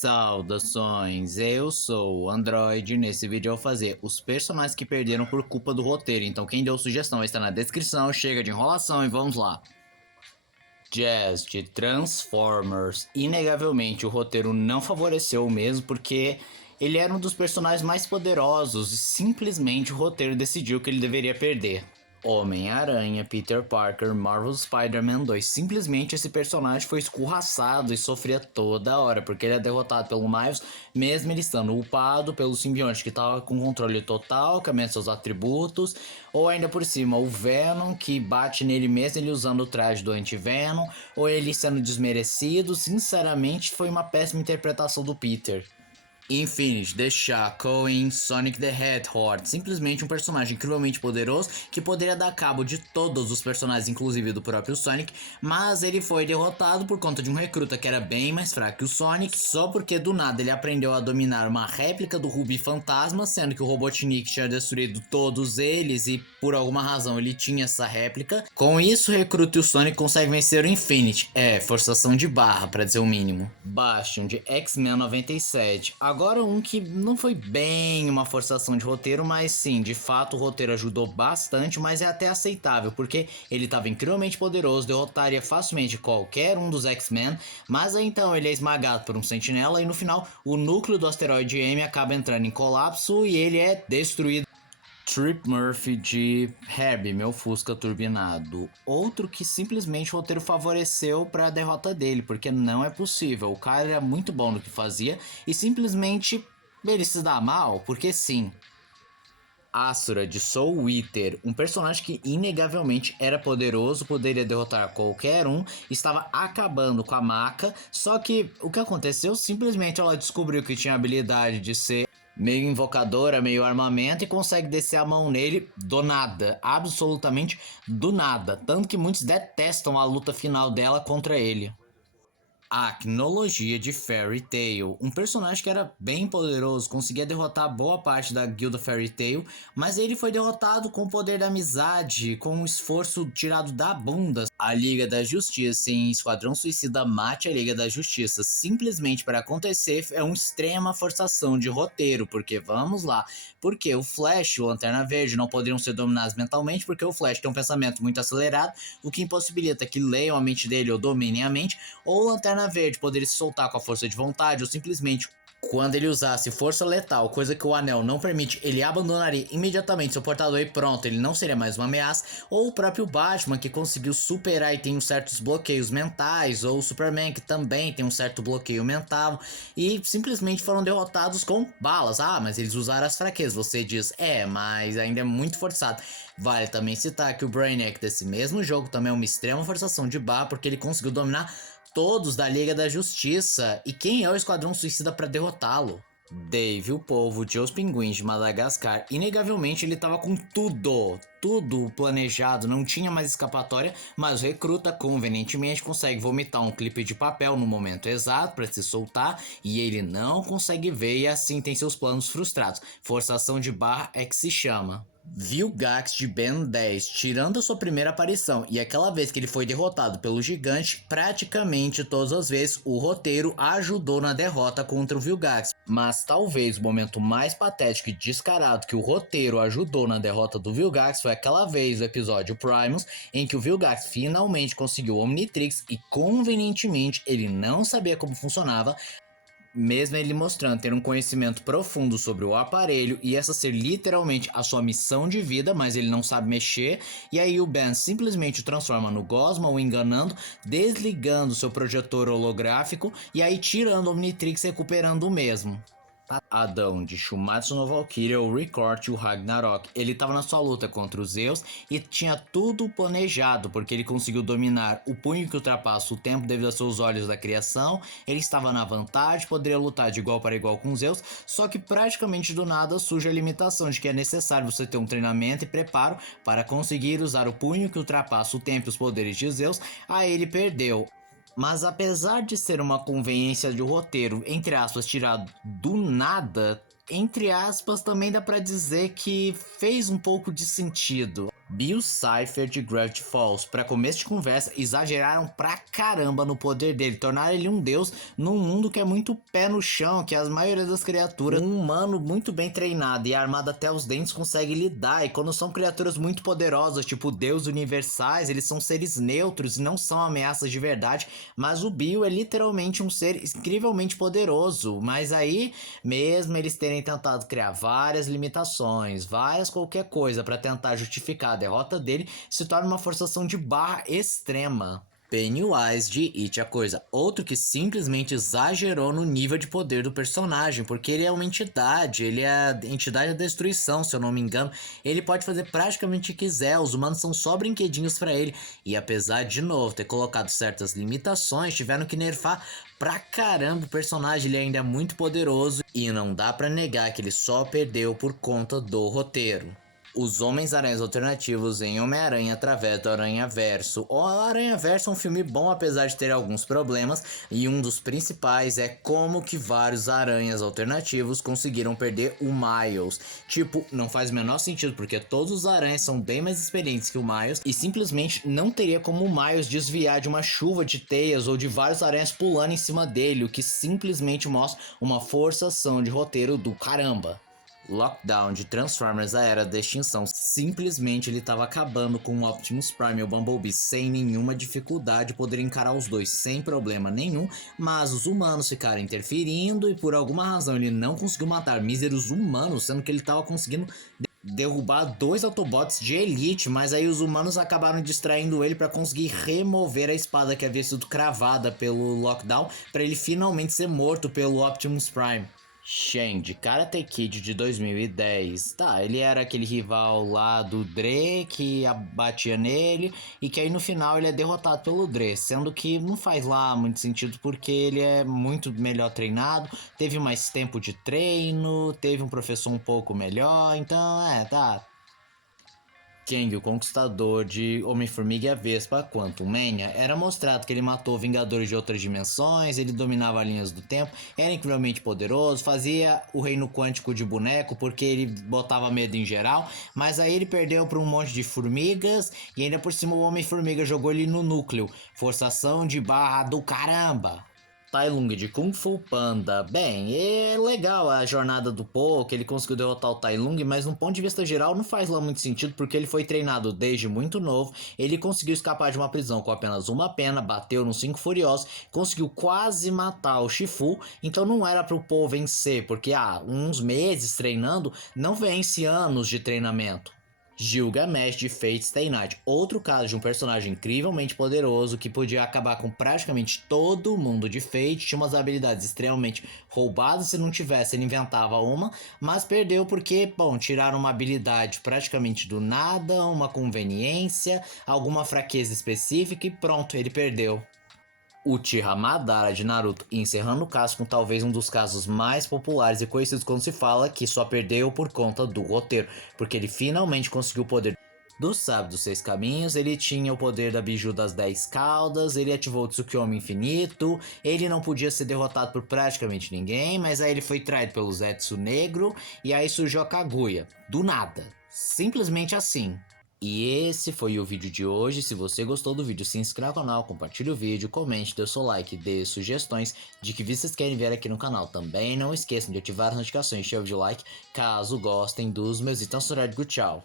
Saudações, eu sou o Android. Nesse vídeo eu vou fazer os personagens que perderam por culpa do roteiro. Então quem deu sugestão está na descrição, chega de enrolação e vamos lá. Jazz de Transformers. Inegavelmente o roteiro não favoreceu o mesmo porque ele era um dos personagens mais poderosos e simplesmente o roteiro decidiu que ele deveria perder. Homem-Aranha, Peter Parker, Marvel Spider-Man 2. Simplesmente esse personagem foi escorraçado e sofria toda hora, porque ele é derrotado pelo Miles, mesmo ele estando upado pelo simbionte que estava com controle total, cambiando seus atributos, ou ainda por cima o Venom, que bate nele mesmo ele usando o traje do Anti-Venom, ou ele sendo desmerecido. Sinceramente foi uma péssima interpretação do Peter. Infinity, The Shackle, Sonic the Hedgehog, simplesmente um personagem incrivelmente poderoso que poderia dar cabo de todos os personagens, inclusive do próprio Sonic, mas ele foi derrotado por conta de um recruta que era bem mais fraco que o Sonic, só porque do nada ele aprendeu a dominar uma réplica do Ruby Fantasma, sendo que o Robotnik tinha destruído todos eles e por alguma razão ele tinha essa réplica. Com isso, o recruta e o Sonic conseguem vencer o Infinity. Forçação de barra, pra dizer o mínimo. Bastion, de X-Men 97. Agora um que não foi bem uma forçação de roteiro, mas sim, de fato o roteiro ajudou bastante, mas é até aceitável, porque ele estava incrivelmente poderoso, derrotaria facilmente qualquer um dos X-Men, mas aí então ele é esmagado por um sentinela e no final o núcleo do asteroide M acaba entrando em colapso e ele é destruído. Trip Murphy de Herbie, meu Fusca turbinado. Outro que simplesmente o roteiro favoreceu para a derrota dele, porque não é possível. O cara era muito bom no que fazia e simplesmente ele se dá mal, porque sim. Asura de Soul Eater, um personagem que inegavelmente era poderoso, poderia derrotar qualquer um, estava acabando com a Maka, só que o que aconteceu? Simplesmente ela descobriu que tinha a habilidade de ser meio invocadora, meio armamento e consegue descer a mão nele do nada, absolutamente do nada, tanto que muitos detestam a luta final dela contra ele. A Acnologia de Fairy Tail, um personagem que era bem poderoso, conseguia derrotar boa parte da guilda Fairy Tail, mas ele foi derrotado com o poder da amizade, com um esforço tirado da bunda. A Liga da Justiça em Esquadrão Suicida mate a Liga da Justiça simplesmente para acontecer é uma extrema forçação de roteiro, porque vamos lá, porque o Flash e o Lanterna Verde não poderiam ser dominados mentalmente, porque o Flash tem um pensamento muito acelerado, o que impossibilita que leiam a mente dele ou dominem a mente, ou o Lanterna Verde poderia se soltar com a força de vontade, ou simplesmente quando ele usasse força letal, coisa que o anel não permite, ele abandonaria imediatamente seu portador e pronto, ele não seria mais uma ameaça. Ou o próprio Batman, que conseguiu superar e tem uns certos bloqueios mentais, ou o Superman, que também tem um certo bloqueio mental, e simplesmente foram derrotados com balas. Ah, mas eles usaram as fraquezas, você diz, mas ainda é muito forçado. Vale também citar que o Brainiac desse mesmo jogo também é uma extrema forçação de barra, porque ele conseguiu dominar todos da Liga da Justiça. E quem é o Esquadrão Suicida para derrotá-lo? Dave, o povo de Os Pinguins de Madagascar. Inegavelmente ele tava com tudo planejado, não tinha mais escapatória, mas o recruta convenientemente consegue vomitar um clipe de papel no momento exato para se soltar e ele não consegue ver e assim tem seus planos frustrados. Forçação de barra é que se chama. Vilgax de Ben 10, tirando a sua primeira aparição e aquela vez que ele foi derrotado pelo gigante, praticamente todas as vezes o roteiro ajudou na derrota contra o Vilgax. Mas talvez o momento mais patético e descarado que o roteiro ajudou na derrota do Vilgax foi aquela vez, o episódio Primus, em que o Vilgax finalmente conseguiu o Omnitrix e convenientemente ele não sabia como funcionava, mesmo ele mostrando ter um conhecimento profundo sobre o aparelho e essa ser literalmente a sua missão de vida, mas ele não sabe mexer, e aí o Ben simplesmente o transforma no Gosma, o enganando, desligando seu projetor holográfico e aí tirando o Omnitrix, recuperando o mesmo. Adão de Shumatsu no Valkyria, o Record e o Ragnarok. Ele estava na sua luta contra os Zeus e tinha tudo planejado, porque ele conseguiu dominar o punho que ultrapassa o tempo devido a seus olhos da criação. Ele estava na vantagem, poderia lutar de igual para igual com os Zeus, só que praticamente do nada surge a limitação de que é necessário você ter um treinamento e preparo para conseguir usar o punho que ultrapassa o tempo e os poderes de Zeus. Aí ele perdeu. Mas apesar de ser uma conveniência de roteiro, entre aspas, tirado do nada, entre aspas, também dá pra dizer que fez um pouco de sentido. Bill Cipher de Gravity Falls. Pra começo de conversa, exageraram pra caramba no poder dele, tornaram ele um deus num mundo que é muito pé no chão, que a maioria das criaturas, um humano muito bem treinado e armado até os dentes consegue lidar, e quando são criaturas muito poderosas, tipo deuses universais, eles são seres neutros e não são ameaças de verdade, mas o Bill é literalmente um ser incrivelmente poderoso, mas aí, mesmo eles terem tentado criar várias limitações, várias qualquer coisa pra tentar justificar a derrota dele, se torna uma forçação de barra extrema. Pennywise de It a Coisa, outro que simplesmente exagerou no nível de poder do personagem, porque ele é uma entidade, ele é a entidade da destruição, se eu não me engano, ele pode fazer praticamente o que quiser, os humanos são só brinquedinhos pra ele, e apesar de novo ter colocado certas limitações, tiveram que nerfar pra caramba o personagem, ele ainda é muito poderoso, e não dá pra negar que ele só perdeu por conta do roteiro. Os Homens-Aranhas alternativos em Homem-Aranha através do Aranhaverso. O Aranhaverso é um filme bom, apesar de ter alguns problemas, e um dos principais é como que vários aranhas alternativos conseguiram perder o Miles. Tipo, não faz o menor sentido, porque todos os aranhas são bem mais experientes que o Miles, e simplesmente não teria como o Miles desviar de uma chuva de teias ou de vários aranhas pulando em cima dele, o que simplesmente mostra uma forçação de roteiro do caramba. Lockdown de Transformers A Era da Extinção, simplesmente ele estava acabando com o Optimus Prime e o Bumblebee sem nenhuma dificuldade, poder encarar os dois sem problema nenhum, mas os humanos ficaram interferindo e por alguma razão ele não conseguiu matar míseros humanos, sendo que ele estava conseguindo derrubar dois Autobots de elite, mas aí os humanos acabaram distraindo ele para conseguir remover a espada que havia sido cravada pelo Lockdown, para ele finalmente ser morto pelo Optimus Prime. Shen, de Karate Kid de 2010. Tá, ele era aquele rival lá do Dre que batia nele e que aí no final ele é derrotado pelo Dre, sendo que não faz lá muito sentido porque ele é muito melhor treinado, teve mais tempo de treino, teve um professor um pouco melhor, então tá. Kang, o Conquistador de Homem-Formiga e a Vespa Quantum Mania, era mostrado que ele matou Vingadores de outras dimensões, ele dominava linhas do tempo, era incrivelmente poderoso, fazia o reino quântico de boneco porque ele botava medo em geral, mas aí ele perdeu para um monte de formigas e ainda por cima o Homem-Formiga jogou ele no núcleo. Forçação de barra do caramba! Tai Lung de Kung Fu Panda. Bem, é legal a jornada do Po, que ele conseguiu derrotar o Tai Lung, mas no ponto de vista geral não faz lá muito sentido, porque ele foi treinado desde muito novo, ele conseguiu escapar de uma prisão com apenas uma pena, bateu nos Cinco Furiosos, conseguiu quase matar o Shifu, então não era pro Po vencer, porque uns meses treinando não vence anos de treinamento. Gilgamesh de Fate Stay Night, outro caso de um personagem incrivelmente poderoso que podia acabar com praticamente todo mundo de Fate, tinha umas habilidades extremamente roubadas, se não tivesse ele inventava uma, mas perdeu porque, bom, tiraram uma habilidade praticamente do nada, uma conveniência, alguma fraqueza específica e pronto, ele perdeu. Uchiha Madara de Naruto, encerrando o caso com talvez um dos casos mais populares e conhecidos quando se fala que só perdeu por conta do roteiro, porque ele finalmente conseguiu o poder do Sábio dos Seis Caminhos, ele tinha o poder da Biju das 10 Caudas, ele ativou o Tsukuyomi Infinito, ele não podia ser derrotado por praticamente ninguém, mas aí ele foi traído pelo Zetsu Negro, e aí surgiu a Kaguya, do nada, simplesmente assim. E esse foi o vídeo de hoje. Se você gostou do vídeo, se inscreva no canal, compartilhe o vídeo, comente, dê o seu like, dê sugestões de que vídeos vocês querem ver aqui no canal. Também não esqueçam de ativar as notificações e chave de like caso gostem dos meus itens. Tchau!